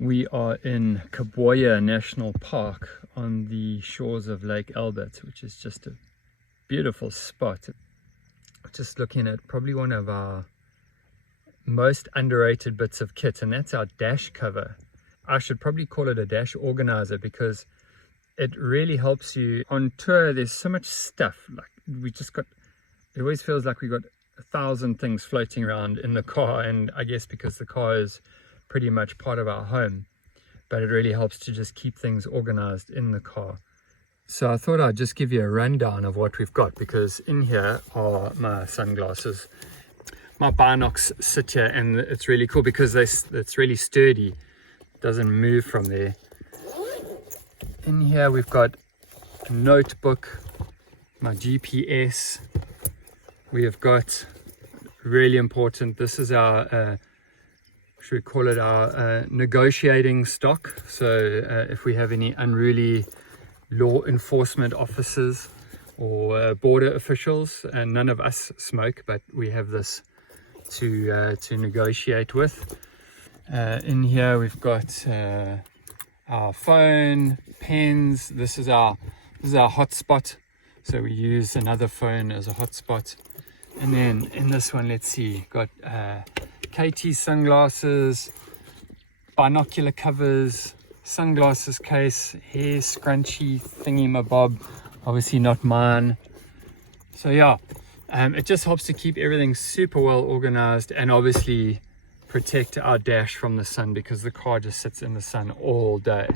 We are in Kaboya National Park on the shores of Lake Albert, which is just a beautiful spot. Just looking at probably one of our most underrated bits of kit, and that's our dash cover. I should probably call it a dash organizer because it really helps you on tour. There's so much stuff, like it always feels like we got 1,000 things floating around in the car, and I guess because the car is pretty much part of our home, but it really helps to just keep things organized in the car. So I thought I'd just give you a rundown of what we've got, because in here are my sunglasses. My binocs sit here, and it's really cool because it's really sturdy, it doesn't move from there. In here we've got a notebook, my GPS. We have got, really important, this is our should we call it our negotiating stock. So if we have any unruly law enforcement officers or border officials, and none of us smoke, but we have this to negotiate with. In here we've got our phone, pens. This is our hotspot, so we use another phone as a hotspot. And then in this one, let's see, got KT sunglasses, binocular covers, sunglasses case, hair scrunchie thingy-mabob, obviously not mine. So yeah, it just helps to keep everything super well organized, and obviously protect our dash from the sun, because the car just sits in the sun all day.